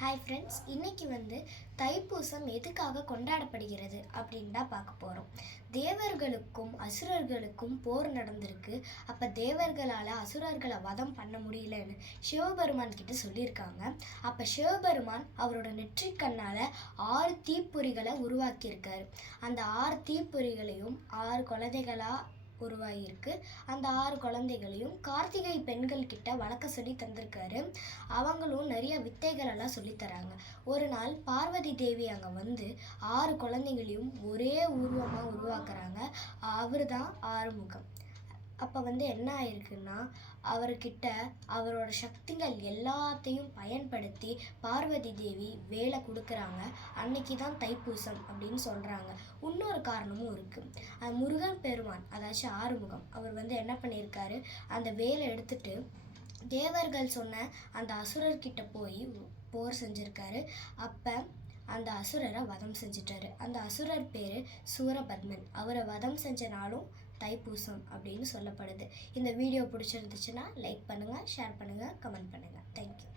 Hi friends, இன்றைக்கி தைப்பூசம் எதுக்காக கொண்டாடப்படுகிறது அப்படின்னு தான் பார்க்க போகிறோம். தேவர்களுக்கும் அசுரர்களுக்கும் போர் நடந்திருக்கு. அப்போ தேவர்களால் அசுரர்களை வதம் பண்ண முடியலன்னு சிவபெருமான் கிட்ட சொல்லியிருக்காங்க. அப்போ சிவபெருமான் அவரோட நெற்றிக்கண்ணால் 6 தீப்பொறிகளை உருவாக்கியிருக்காரு. அந்த 6 தீப்பொறிகளையும் 6 குழந்தைகளாக உருவாகியிருக்கு. அந்த 6 குழந்தைகளையும் கார்த்திகை பெண்கள் கிட்ட வளர்க்க சொல்லி தந்திருக்காரு. அவங்களும் நிறைய வித்தைகளெல்லாம் சொல்லித்தராங்க. ஒரு நாள் பார்வதி தேவி அங்கே 6 குழந்தைகளையும் ஒரே உருவமாக உருவாக்குறாங்க. அவர் தான் ஆறுமுகம். அப்போ என்ன ஆயிருக்குன்னா, அவர்கிட்ட அவரோட சக்திகள் எல்லாத்தையும் பயன்படுத்தி பார்வதி தேவி வேலை கொடுக்குறாங்க. அன்னைக்கு தான் தைப்பூசம் அப்படின்னு சொல்கிறாங்க. இன்னொரு காரணமும் இருக்குது. முருகன் பெருமான், அதாச்சும் ஆறுமுகம், அவர் என்ன பண்ணியிருக்காரு, அந்த வேலை எடுத்துட்டு தேவர்கள் சொன்ன அந்த அசுரர்கிட்ட போய் போர் செஞ்சுருக்காரு. அப்போ அந்த அசுரரை வதம் செஞ்சிட்டாரு. அந்த அசுரர் பேர் சூரபத்மன். அவரை வதம் செஞ்ச நாளும் தைப்பூசம் அப்படின்னு சொல்லப்படுது. இந்த வீடியோ பிடிச்சிருந்துச்சுன்னா லைக் பண்ணுங்கள், ஷேர் பண்ணுங்கள், கமெண்ட் பண்ணுங்கள். தேங்க்யூ.